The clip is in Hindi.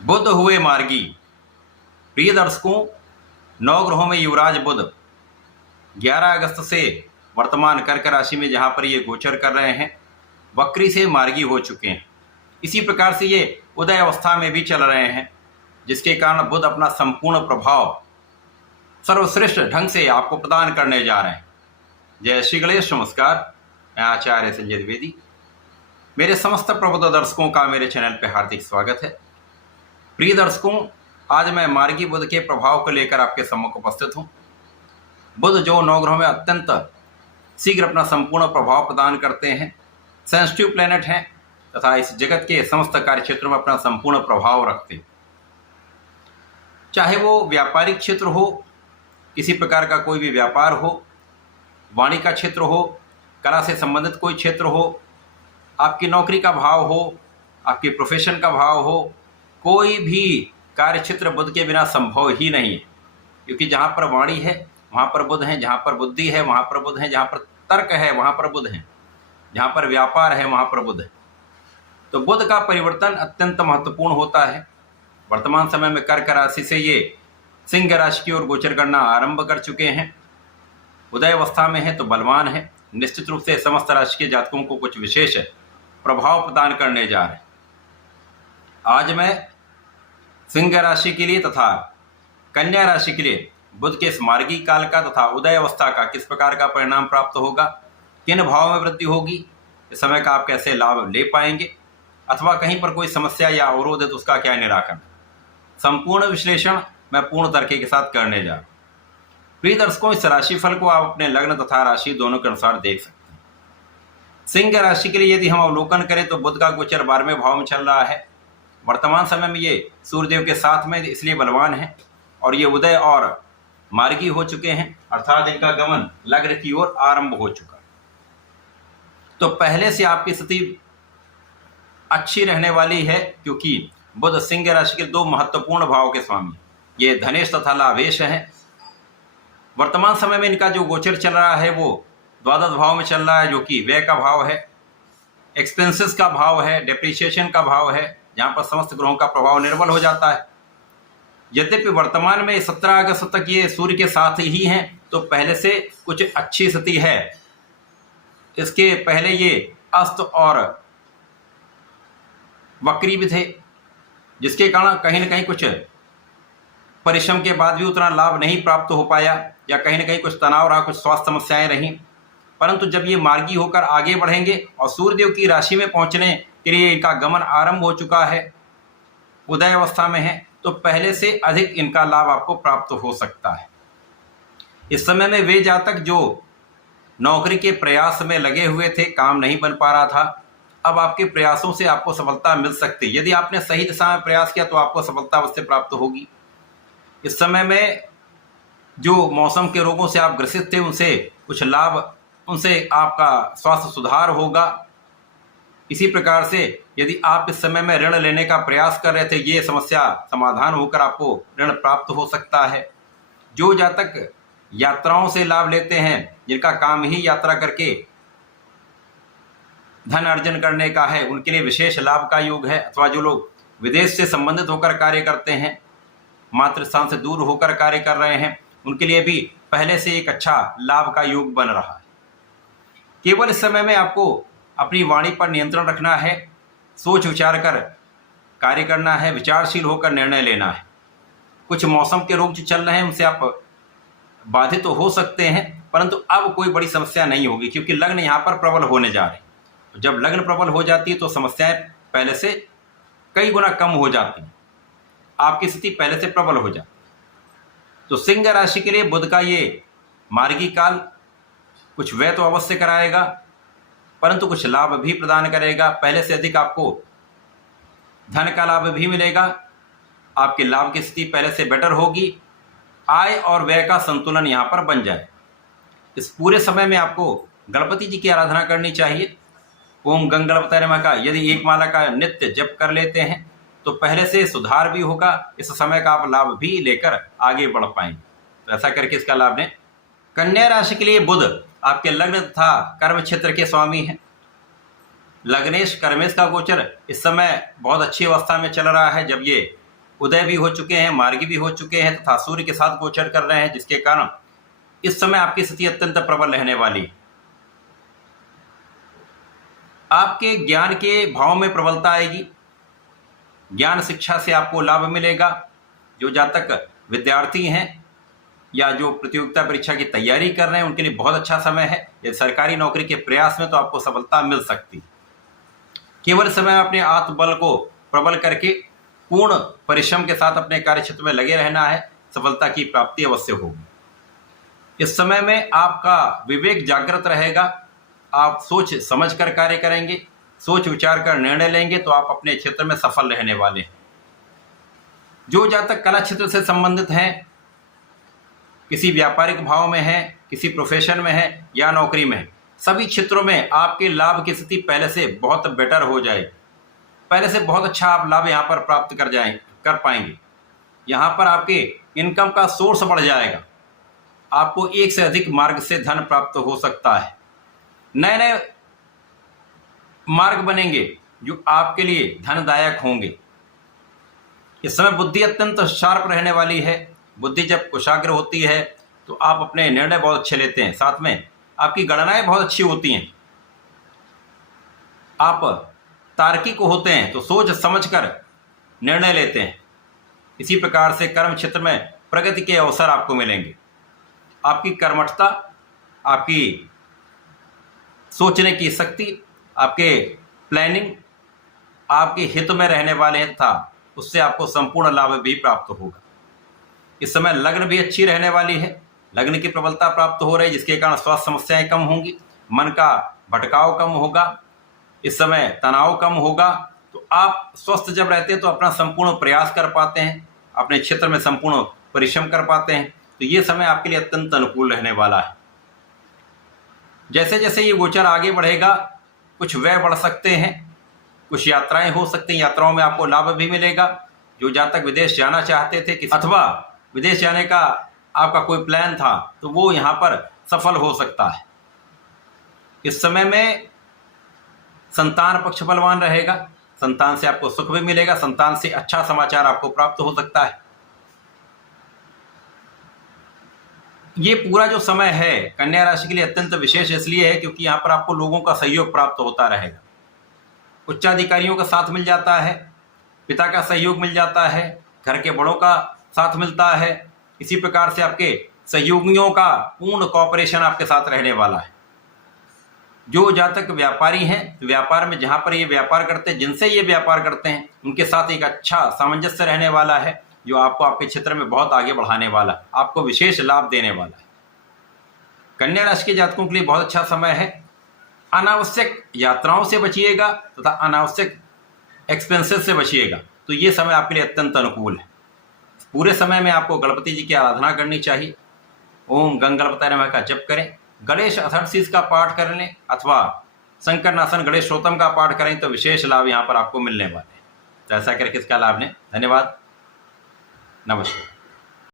बुध हुए मार्गी। प्रिय दर्शकों, नवग्रहों में युवराज बुध 11 अगस्त से वर्तमान कर्क राशि में जहां पर ये गोचर कर रहे हैं, वक्री से मार्गी हो चुके हैं। इसी प्रकार से ये उदय अवस्था में भी चल रहे हैं, जिसके कारण बुध अपना संपूर्ण प्रभाव सर्वश्रेष्ठ ढंग से आपको प्रदान करने जा रहे हैं। जय श्री गणेश। नमस्कार, मैं आचार्य संजय द्विवेदी। मेरे समस्त प्रबुद्ध दर्शकों का मेरे चैनल पर हार्दिक स्वागत है। प्रिय दर्शकों, आज मैं मार्गी बुध के प्रभाव को लेकर आपके सम्मुख उपस्थित हूँ। बुध जो नवग्रहों में अत्यंत शीघ्र अपना संपूर्ण प्रभाव प्रदान करते हैं, सेंसिटिव प्लैनेट हैं तथा इस जगत के समस्त कार्य क्षेत्रों में अपना संपूर्ण प्रभाव रखते हैं। चाहे वो व्यापारिक क्षेत्र हो, किसी प्रकार का कोई भी व्यापार हो, वाणी का क्षेत्र हो, कला से संबंधित कोई क्षेत्र हो, आपकी नौकरी का भाव हो, आपके प्रोफेशन का भाव हो, कोई भी कार्य क्षेत्र बुध के बिना संभव ही नहीं है। क्योंकि जहाँ पर वाणी है वहाँ पर बुध है, जहाँ पर बुद्धि है वहाँ पर बुध है, जहाँ पर तर्क है वहाँ पर बुध है, जहाँ पर व्यापार है वहाँ पर बुध है। तो बुध का परिवर्तन अत्यंत महत्वपूर्ण होता है। वर्तमान समय में कर्क राशि से ये सिंह राशि की ओर गोचर करना आरंभ कर चुके हैं। उदय अवस्था में है तो बलवान है। निश्चित रूप से समस्त राशि के जातकों को कुछ विशेष प्रभाव प्रदान करने जा रहे हैं। आज मैं सिंह राशि के लिए तथा कन्या राशि के लिए बुध के इस मार्गी काल का तथा उदय अवस्था का किस प्रकार का परिणाम प्राप्त होगा, किन भाव में वृद्धि होगी, इस समय का आप कैसे लाभ ले पाएंगे, अथवा कहीं पर कोई समस्या या अवरोध है तो उसका क्या निराकरण, संपूर्ण विश्लेषण मैं पूर्ण तरीके के साथ करने जा रहा हूं। प्रिय दर्शकों, इस राशिफल को आप अपने लग्न तथा राशि दोनों के अनुसार देख सकते हैं। सिंह राशि के लिए यदि हम अवलोकन करें तो बुध का गोचर 12वें भाव में चल रहा है। वर्तमान समय में ये सूर्यदेव के साथ में इसलिए बलवान है और ये उदय और मार्गी हो चुके हैं, अर्थात इनका गमन लग्न की ओर आरंभ हो चुका है। तो पहले से आपकी स्थिति अच्छी रहने वाली है, क्योंकि बुध सिंह राशि के 2 महत्वपूर्ण भाव के स्वामी, ये धनेश तथा लाभेश हैं। वर्तमान समय में इनका जो गोचर चल रहा है वो द्वादश भाव में चल रहा है, जो कि व्यय का भाव है, एक्सपेंसेस का भाव है, डेप्रिसिएशन का भाव है, जहां पर समस्त ग्रहों का प्रभाव निर्बल हो जाता है। यद्यपि वर्तमान में 17 अगस्त तक ये सूर्य के साथ ही हैं, तो पहले से कुछ अच्छी स्थिति है। इसके पहले ये अस्त और वक्री भी थे, जिसके कारण कहीं ना कहीं कुछ परिश्रम के बाद भी उतना लाभ नहीं प्राप्त हो पाया, या कहीं ना कहीं कुछ तनाव रहा, कुछ स्वास्थ्य समस्याएं रहीं। परंतु जब ये मार्गी होकर आगे बढ़ेंगे और सूर्यदेव की राशि में पहुंचने के लिए इनका गमन आरंभ हो चुका है, उदय अवस्था में है, तो पहले से अधिक इनका लाभ आपको प्राप्त हो सकता है। इस समय में वे जातक जो नौकरी के प्रयास में लगे हुए थे, काम नहीं बन पा रहा था, अब आपके प्रयासों से आपको सफलता मिल सकती है। यदि आपने सही दिशा में प्रयास किया तो आपको सफलता अवश्य प्राप्त होगी। इस समय में जो मौसम के रोगों से आप ग्रसित थे, उनसे कुछ लाभ, उनसे आपका स्वास्थ्य सुधार होगा। इसी प्रकार से यदि आप इस समय में ऋण लेने का प्रयास कर रहे थे, ये समस्या समाधान होकर आपको ऋण प्राप्त हो सकता है। जो जातक यात्राओं से लाभ लेते हैं, जिनका काम ही यात्रा करके धन अर्जन करने का है, उनके लिए विशेष लाभ का योग है। अथवा जो लोग विदेश से संबंधित होकर कार्य करते हैं, मातृस्थान से दूर होकर कार्य कर रहे हैं, उनके लिए भी पहले से एक अच्छा लाभ का योग बन रहा है। केवल इस समय में आपको अपनी वाणी पर नियंत्रण रखना है, सोच विचार कर कार्य करना है, विचारशील होकर निर्णय लेना है। कुछ मौसम के रोग जो चल रहे हैं उनसे आप बाधित तो हो सकते हैं, परंतु अब कोई बड़ी समस्या नहीं होगी, क्योंकि लग्न यहाँ पर प्रबल होने जा रहे हैं। तो जब लग्न प्रबल हो जाती है तो समस्याएं पहले से कई गुना कम हो जाती हैं, आपकी स्थिति पहले से प्रबल हो जाती है। तो सिंह राशि के लिए बुध का ये मार्गी काल कुछ व्यय तो अवश्य कराएगा, परंतु कुछ लाभ भी प्रदान करेगा। पहले से अधिक आपको धन का लाभ भी मिलेगा, आपके लाभ की स्थिति पहले से बेटर होगी, आय और व्यय का संतुलन यहाँ पर बन जाए। इस पूरे समय में आपको गणपति जी की आराधना करनी चाहिए। ओम गंग गणपतये नमः का यदि 1 माला का नित्य जप कर लेते हैं तो पहले से सुधार भी होगा, इस समय का आप लाभ भी लेकर आगे बढ़ पाएंगे। तो ऐसा करके इसका लाभ लें। कन्या राशि के लिए बुध आपके लग्न तथा कर्म क्षेत्र के स्वामी हैं। लग्नेश कर्मेश का गोचर इस समय बहुत अच्छी अवस्था में चल रहा है। जब ये उदय भी हो चुके हैं, मार्गी भी हो चुके हैं तथा सूर्य के साथ गोचर कर रहे हैं, जिसके कारण इस समय आपकी स्थिति अत्यंत प्रबल रहने वाली है। आपके ज्ञान के भाव में प्रबलता आएगी, ज्ञान शिक्षा से आपको लाभ मिलेगा। जो जातक विद्यार्थी हैं या जो प्रतियोगिता परीक्षा की तैयारी कर रहे हैं उनके लिए बहुत अच्छा समय है। यदि सरकारी नौकरी के प्रयास में तो आपको सफलता मिल सकती है। केवल समय में अपने आत्मबल को प्रबल करके पूर्ण परिश्रम के साथ अपने कार्य क्षेत्र में लगे रहना है, सफलता की प्राप्ति अवश्य होगी। इस समय में आपका विवेक जागृत रहेगा, आप सोच समझ कर कार्य करेंगे, सोच विचार कर निर्णय लेंगे तो आप अपने क्षेत्र में सफल रहने वाले हैं। जो जातक कला क्षेत्र से संबंधित हैं, किसी व्यापारिक भाव में है, किसी प्रोफेशन में है या नौकरी में है, सभी क्षेत्रों में आपके लाभ की स्थिति पहले से बहुत बेटर हो जाए, पहले से बहुत अच्छा आप लाभ यहाँ पर प्राप्त कर पाएंगे। यहाँ पर आपके इनकम का सोर्स बढ़ जाएगा, आपको एक से अधिक मार्ग से धन प्राप्त हो सकता है। नए नए मार्ग बनेंगे जो आपके लिए धनदायक होंगे। इस समय बुद्धि अत्यंत शार्प रहने वाली है। बुद्धि जब कुशाग्र होती है तो आप अपने निर्णय बहुत अच्छे लेते हैं, साथ में आपकी गणनाएं बहुत अच्छी होती हैं। आप तार्किक होते हैं तो सोच समझकर निर्णय लेते हैं। इसी प्रकार से कर्म क्षेत्र में प्रगति के अवसर आपको मिलेंगे। आपकी कर्मठता, आपकी सोचने की शक्ति, आपके प्लानिंग आपके हित में रहने वाले हैं तथा उससे आपको संपूर्ण लाभ भी प्राप्त होगा। इस समय लग्न भी अच्छी रहने वाली है, लग्न की प्रबलता प्राप्त हो रही है, जिसके कारण स्वास्थ्य समस्याएं कम होंगी, मन का भटकाव कम होगा, इस समय तनाव कम होगा। तो आप स्वस्थ जब रहते हैं तो अपना संपूर्ण प्रयास कर पाते हैं, अपने क्षेत्र में संपूर्ण परिश्रम कर पाते हैं। तो ये समय आपके लिए अत्यंत अनुकूल रहने वाला है। जैसे जैसे ये गोचर आगे बढ़ेगा कुछ व्यय बढ़ सकते हैं, कुछ यात्राएं हो सकती हैं, यात्राओं में आपको लाभ भी मिलेगा। जो जातक विदेश जाना चाहते थे अथवा विदेश जाने का आपका कोई प्लान था तो वो यहाँ पर सफल हो सकता है। इस समय में संतान पक्ष बलवान रहेगा, संतान से आपको सुख भी मिलेगा, संतान से अच्छा समाचार आपको प्राप्त हो सकता है। ये पूरा जो समय है कन्या राशि के लिए अत्यंत विशेष इसलिए है क्योंकि यहाँ पर आपको लोगों का सहयोग प्राप्त होता रहेगा। उच्चाधिकारियों का साथ मिल जाता है, पिता का सहयोग मिल जाता है, घर के बड़ों का साथ मिलता है। इसी प्रकार से आपके सहयोगियों का पूर्ण कॉपरेशन आपके साथ रहने वाला है। जो जातक व्यापारी हैं, व्यापार में जहाँ पर ये व्यापार करते हैं, जिनसे ये व्यापार करते हैं, उनके साथ एक अच्छा सामंजस्य रहने वाला है जो आपको आपके क्षेत्र में बहुत आगे बढ़ाने वाला है, आपको विशेष लाभ देने वाला है। कन्या राशि के जातकों के लिए बहुत अच्छा समय है। अनावश्यक यात्राओं से बचिएगा तथा अनावश्यक एक्सपेंसेस से बचिएगा। तो ये समय आपके लिए अत्यंत अनुकूल है। पूरे समय में आपको गणपति जी की आराधना करनी चाहिए। ओम गंगणपताय नमः का जप करें, गणेश अथर्वशीष का पाठ कर लें अथवा शंकर नासन गणेश स्तोत्रम का पाठ करें तो विशेष लाभ यहाँ पर आपको मिलने वाले हैं। तो ऐसा करके इसका लाभ लें। धन्यवाद, नमस्कार।